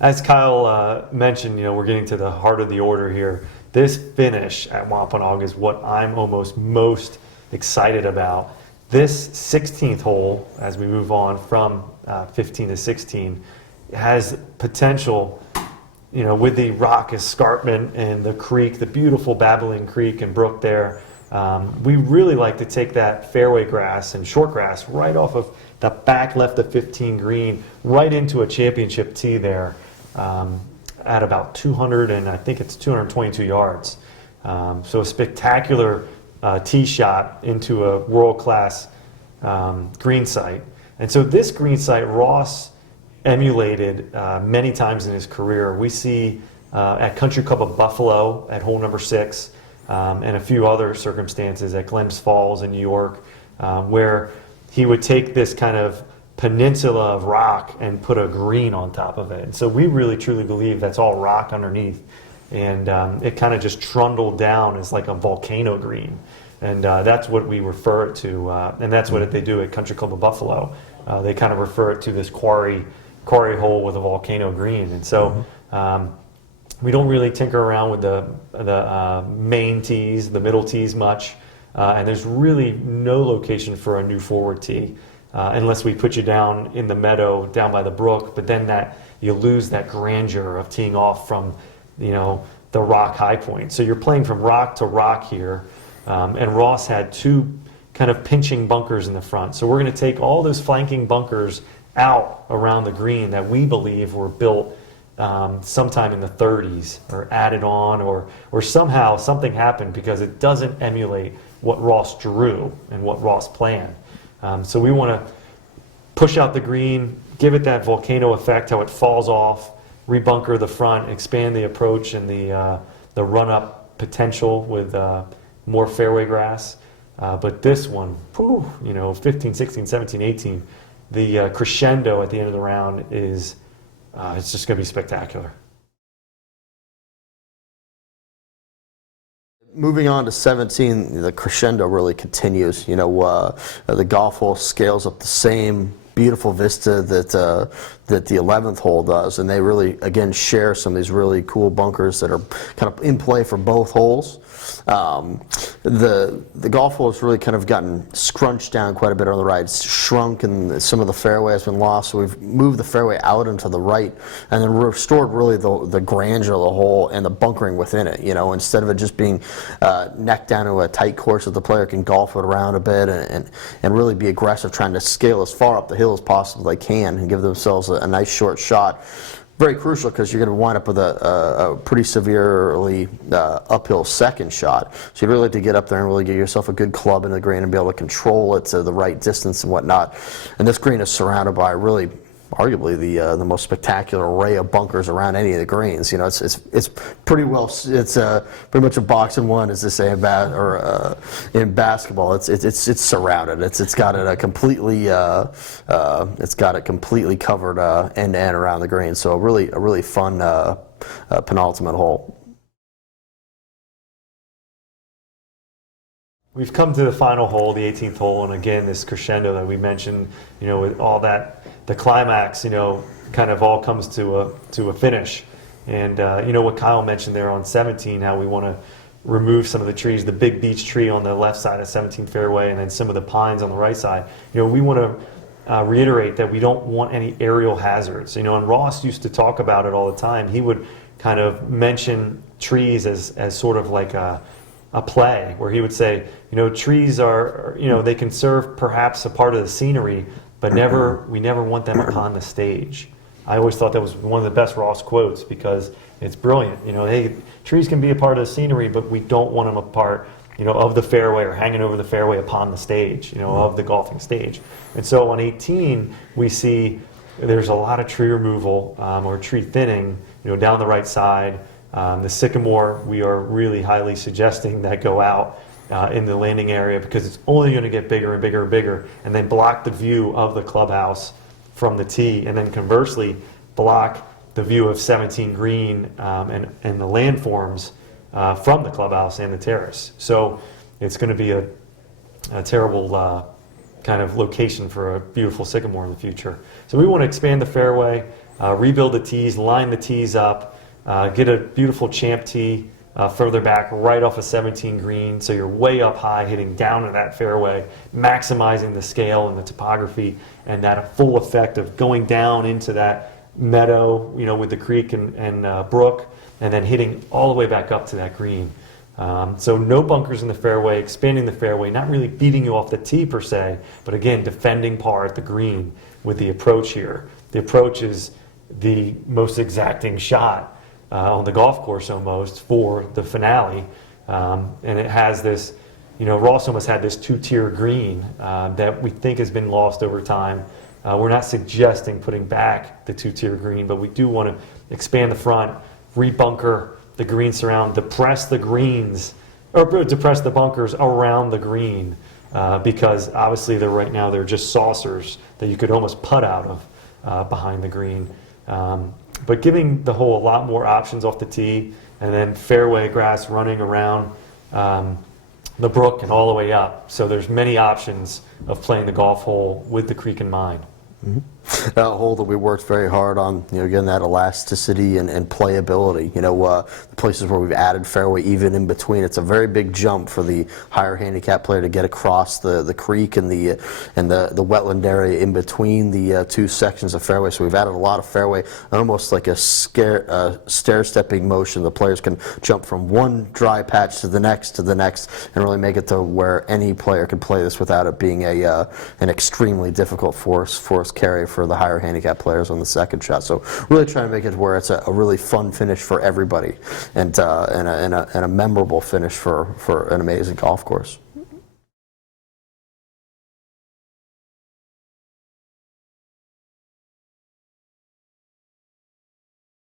as Kyle mentioned, we're getting to the heart of the order here. This finish at Wampanoag is what I'm almost most excited about. This 16th hole, as we move on from 15 to 16, has potential, with the rock escarpment and the creek, the beautiful babbling creek and brook there. We really like to take that fairway grass and short grass right off of the back left of 15 green, right into a championship tee there at about 200, and I think it's 222 yards. So a spectacular tee shot into a world-class green site. And so this green site, Ross emulated many times in his career. We see at Country Club of Buffalo at hole number 6, and a few other circumstances at Glens Falls in New York, where he would take this kind of peninsula of rock and put a green on top of it. And so we really truly believe that's all rock underneath. And it kind of just trundled down as like a volcano green. And that's what we refer it to, and that's what they do at Country Club of Buffalo. They kind of refer it to this quarry hole with a volcano green. And so we don't really tinker around with the main tees, the middle tees much, and there's really no location for a new forward tee unless we put you down in the meadow down by the brook, but then you lose that grandeur of teeing off from the rock high point. So you're playing from rock to rock here, and Ross had 2 kind of pinching bunkers in the front. So we're going to take all those flanking bunkers out around the green that we believe were built sometime in the 30s or added on, or somehow something happened because it doesn't emulate what Ross drew and what Ross planned. So we want to push out the green, give it that volcano effect, how it falls off, rebunker the front, expand the approach and the run-up potential with more fairway grass. But this one, 15, 16, 17, 18, the crescendo at the end of the round is it's just going to be spectacular. Moving on to 17, the crescendo really continues. The golf hole scales up the same beautiful vista that the 11th hole does, and they really again share some of these really cool bunkers that are kind of in play for both holes. The golf hole has really kind of gotten scrunched down quite a bit on the right. It's shrunk, and some of the fairway has been lost, so we've moved the fairway out into the right and then restored really the grandeur of the hole and the bunkering within it. Instead of it just being neck down to a tight course that the player can golf it around a bit and really be aggressive, trying to scale as far up the hill as possible they can and give themselves a nice short shot. Very crucial because you're going to wind up with a pretty severely uphill second shot. So you really like to get up there and really get yourself a good club in the green and be able to control it to the right distance and whatnot. And this green is surrounded by really, arguably the most spectacular array of bunkers around any of the greens. It's pretty well. It's pretty much a box in one, as they say in basketball. It's surrounded. It's got it completely. It's got it completely covered end to end around the green. So a really fun penultimate hole. We've come to the final hole, the 18th hole, and again, this crescendo that we mentioned, with all that, the climax, kind of all comes to a finish. And, what Kyle mentioned there on 17, how we want to remove some of the trees, the big beech tree on the left side of 17 fairway, and then some of the pines on the right side. We want to reiterate that we don't want any aerial hazards. And Ross used to talk about it all the time. He would kind of mention trees as sort of like a play, where he would say, trees are, they can serve perhaps a part of the scenery, but we never want them upon the stage. I always thought that was one of the best Ross quotes because it's brilliant. Hey, trees can be a part of the scenery, but we don't want them a part, of the fairway or hanging over the fairway upon the stage, of the golfing stage. And so on 18, we see there's a lot of tree removal or tree thinning, down the right side. The sycamore, we are really highly suggesting that go out in the landing area because it's only going to get bigger and bigger and bigger, and then block the view of the clubhouse from the tee, and then conversely block the view of 17 green and the landforms from the clubhouse and the terrace. So it's going to be a terrible kind of location for a beautiful sycamore in the future. So we want to expand the fairway. rebuild the tees, line the tees up, get a beautiful champ tee further back right off a 17 green, so you're way up high, hitting down to that fairway, maximizing the scale and the topography, and that full effect of going down into that meadow, with the creek and brook, and then hitting all the way back up to that green. So no bunkers in the fairway, expanding the fairway, not really beating you off the tee per se, but again, defending par at the green with the approach here. The approach is the most exacting shot on the golf course almost for the finale. And it has this, Ross almost had this 2-tier green that we think has been lost over time. We're not suggesting putting back the 2-tier green, but we do want to expand the front, rebunker the green surround, depress the greens, or depress the bunkers around the green, because obviously right now they're just saucers that you could almost putt out of behind the green. But giving the hole a lot more options off the tee, and then fairway grass running around the brook and all the way up. So there's many options of playing the golf hole with the creek in mind. Mm-hmm. A hole that we worked very hard on, again, that elasticity and playability. The places where we've added fairway even in between. It's a very big jump for the higher handicap player to get across the creek and the wetland area in between the two sections of fairway. So we've added a lot of fairway, almost like a stair-stepping motion. The players can jump from one dry patch to the next, and really make it to where any player can play this without it being an extremely difficult force carry for the higher handicap players on the second shot. So really trying to make it where it's a really fun finish for everybody, and a memorable finish for an amazing golf course.